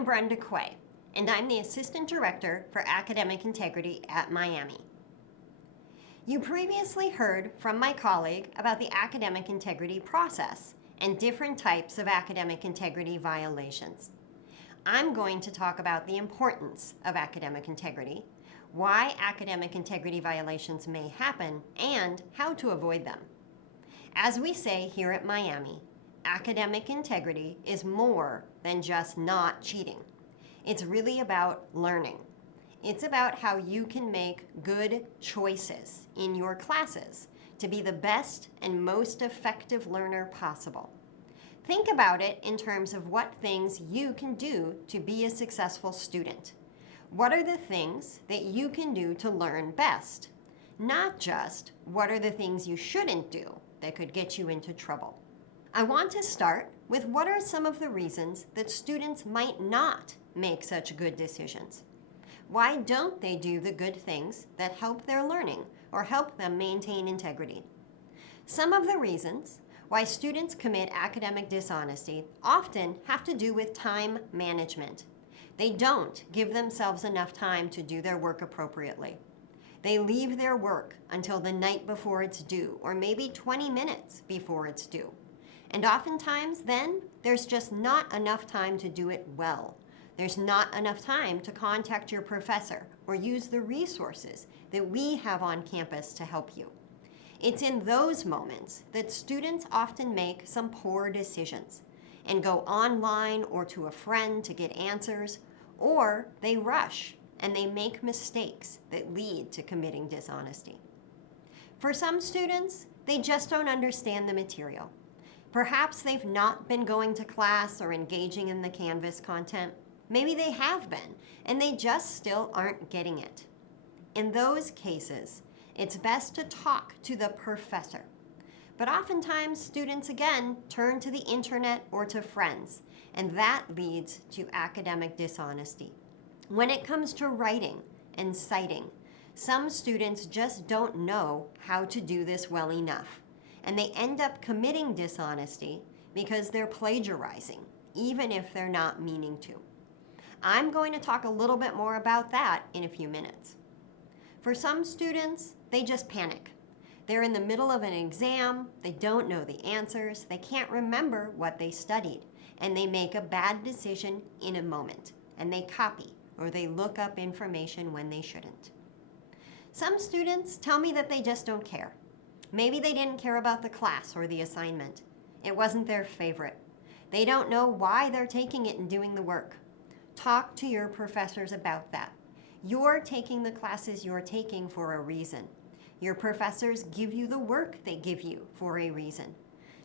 I'm Brenda Quaye, and I'm the Assistant Director for Academic Integrity at Miami. You previously heard from my colleague about the academic integrity process and different types of academic integrity violations. I'm going to talk about the importance of academic integrity, why academic integrity violations may happen, and how to avoid them. As we say here at Miami, academic integrity is more than just not cheating. It's really about learning. It's about how you can make good choices in your classes to be the best and most effective learner possible. Think about it in terms of what things you can do to be a successful student. What are the things that you can do to learn best? Not just what are the things you shouldn't do that could get you into trouble. I want to start with what are some of the reasons that students might not make such good decisions. Why don't they do the good things that help their learning or help them maintain integrity? Some of the reasons why students commit academic dishonesty often have to do with time management. They don't give themselves enough time to do their work appropriately. They leave their work until the night before it's due, or maybe 20 minutes before it's due. And oftentimes then, there's just not enough time to do it well. There's not enough time to contact your professor or use the resources that we have on campus to help you. It's in those moments that students often make some poor decisions and go online or to a friend to get answers, or they rush and they make mistakes that lead to committing dishonesty. For some students, they just don't understand the material. Perhaps they've not been going to class or engaging in the Canvas content. Maybe they have been, and they just still aren't getting it. In those cases, it's best to talk to the professor. But oftentimes, students again turn to the internet or to friends, and that leads to academic dishonesty. When it comes to writing and citing, some students just don't know how to do this well enough, and they end up committing dishonesty because they're plagiarizing, even if they're not meaning to. I'm going to talk a little bit more about that in a few minutes. For some students, they just panic. They're in the middle of an exam, they don't know the answers, they can't remember what they studied, and they make a bad decision in a moment, and they copy or they look up information when they shouldn't. Some students tell me that they just don't care. Maybe they didn't care about the class or the assignment. It wasn't their favorite. They don't know why they're taking it and doing the work. Talk to your professors about that. You're taking the classes you're taking for a reason. Your professors give you the work they give you for a reason.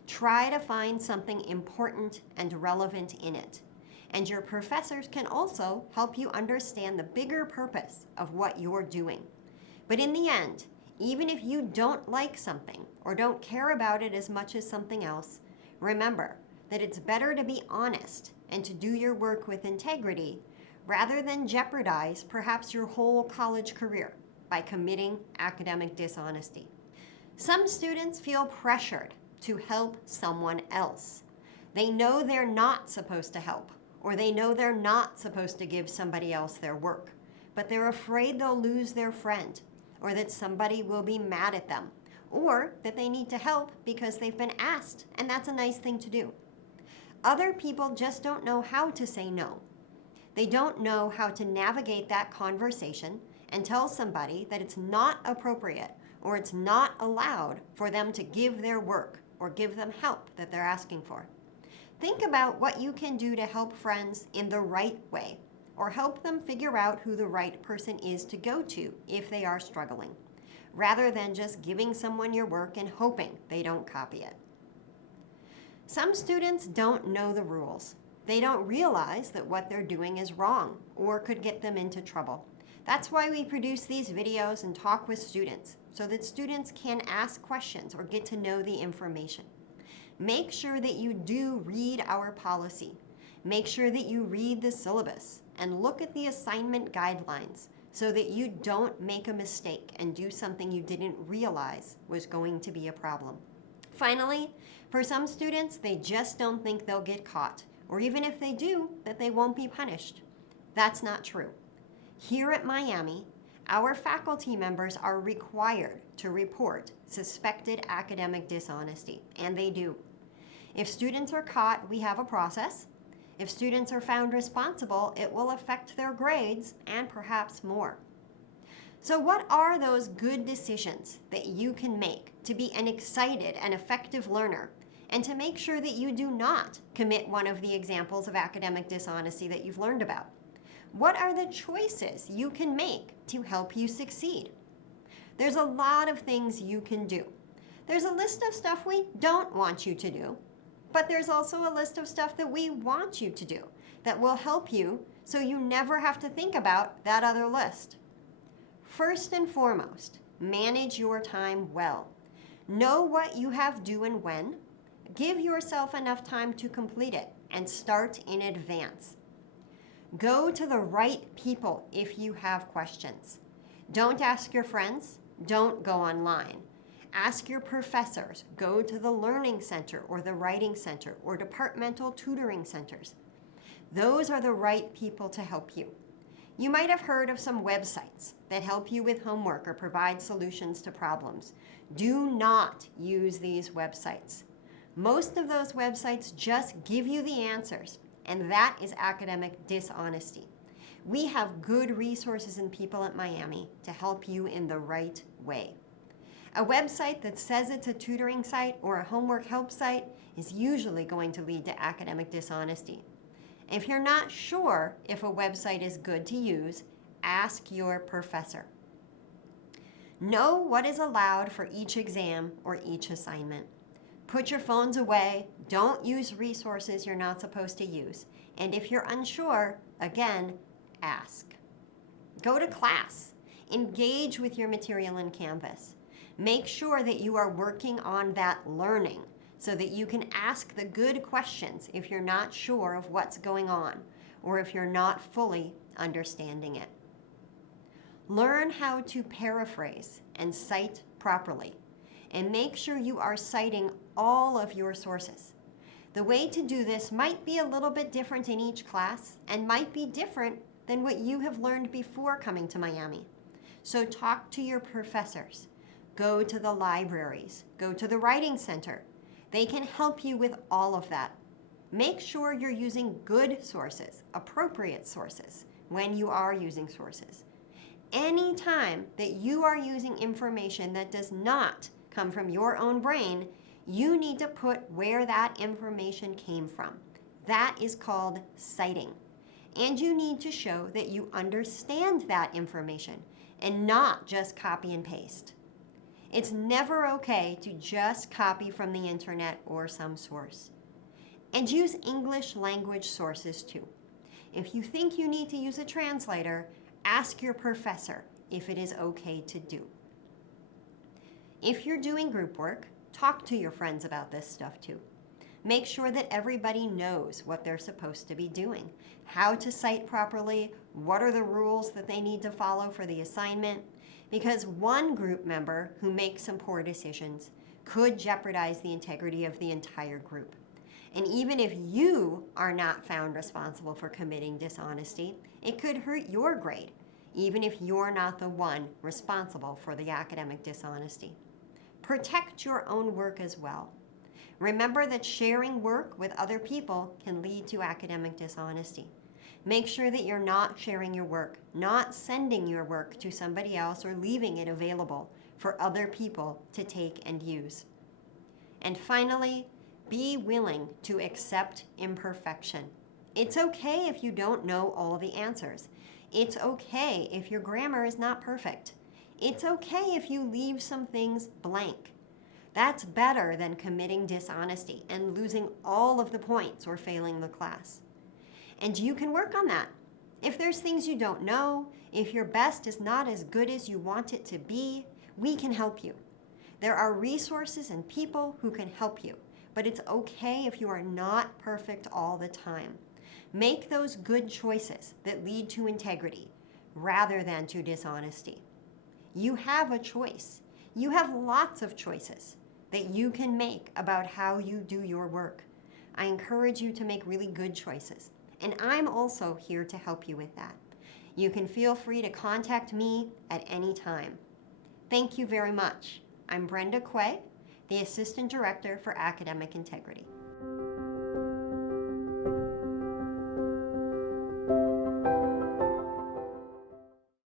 Try to find something important and relevant in it. And your professors can also help you understand the bigger purpose of what you're doing. But in the end, even if you don't like something or don't care about it as much as something else, remember that it's better to be honest and to do your work with integrity rather than jeopardize perhaps your whole college career by committing academic dishonesty. Some students feel pressured to help someone else. They know they're not supposed to help, or they know they're not supposed to give somebody else their work, but they're afraid they'll lose their friend, or that somebody will be mad at them, or that they need to help because they've been asked, and that's a nice thing to do. Other people just don't know how to say no. They don't know how to navigate that conversation and tell somebody that it's not appropriate or it's not allowed for them to give their work or give them help that they're asking for. Think about what you can do to help friends in the right way, or help them figure out who the right person is to go to if they are struggling, rather than just giving someone your work and hoping they don't copy it. Some students don't know the rules. They don't realize that what they're doing is wrong or could get them into trouble. That's why we produce these videos and talk with students, so that students can ask questions or get to know the information. Make sure that you do read our policy. Make sure that you read the syllabus and look at the assignment guidelines so that you don't make a mistake and do something you didn't realize was going to be a problem. Finally, for some students, they just don't think they'll get caught, or even if they do, that they won't be punished. That's not true. Here at Miami, our faculty members are required to report suspected academic dishonesty, and they do. If students are caught, we have a process. If students are found responsible, it will affect their grades and perhaps more. So what are those good decisions that you can make to be an excited and effective learner and to make sure that you do not commit one of the examples of academic dishonesty that you've learned about? What are the choices you can make to help you succeed? There's a lot of things you can do. There's a list of stuff we don't want you to do, but there's also a list of stuff that we want you to do that will help you so you never have to think about that other list. First and foremost, manage your time well. Know what you have due and when. Give yourself enough time to complete it and start in advance. Go to the right people if you have questions. Don't ask your friends. Don't go online. Ask your professors. Go to the Learning Center or the Writing Center or departmental tutoring centers. Those are the right people to help you. You might have heard of some websites that help you with homework or provide solutions to problems. Do not use these websites. Most of those websites just give you the answers, and that is academic dishonesty. We have good resources and people at Miami to help you in the right way. A website that says it's a tutoring site or a homework help site is usually going to lead to academic dishonesty. If you're not sure if a website is good to use, ask your professor. Know what is allowed for each exam or each assignment. Put your phones away. Don't use resources you're not supposed to use. And if you're unsure, again, ask. Go to class. Engage with your material in Canvas. Make sure that you are working on that learning so that you can ask the good questions if you're not sure of what's going on or if you're not fully understanding it. Learn how to paraphrase and cite properly, and make sure you are citing all of your sources. The way to do this might be a little bit different in each class and might be different than what you have learned before coming to Miami. So talk to your professors. Go to the libraries. Go to the Writing Center. They can help you with all of that. Make sure you're using good sources, appropriate sources, when you are using sources. Anytime that you are using information that does not come from your own brain, you need to put where that information came from. That is called citing. And you need to show that you understand that information and not just copy and paste. It's never okay to just copy from the internet or some source. And use English language sources too. If you think you need to use a translator, ask your professor if it is okay to do. If you're doing group work, talk to your friends about this stuff too. Make sure that everybody knows what they're supposed to be doing, how to cite properly, what are the rules that they need to follow for the assignment, because one group member who makes some poor decisions could jeopardize the integrity of the entire group. And even if you are not found responsible for committing dishonesty, it could hurt your grade, even if you're not the one responsible for the academic dishonesty. Protect your own work as well. Remember that sharing work with other people can lead to academic dishonesty. Make sure that you're not sharing your work, not sending your work to somebody else or leaving it available for other people to take and use. And finally, be willing to accept imperfection. It's okay if you don't know all the answers. It's okay if your grammar is not perfect. It's okay if you leave some things blank. That's better than committing dishonesty and losing all of the points or failing the class. And you can work on that. If there's things you don't know, if your best is not as good as you want it to be, we can help you. There are resources and people who can help you, but it's okay if you are not perfect all the time. Make those good choices that lead to integrity rather than to dishonesty. You have a choice. You have lots of choices that you can make about how you do your work, I encourage you to make really good choices, and I'm also here to help you with that. You can feel free to contact me at any time. Thank you very much. I'm Brenda Quaye, the Assistant Director for Academic Integrity.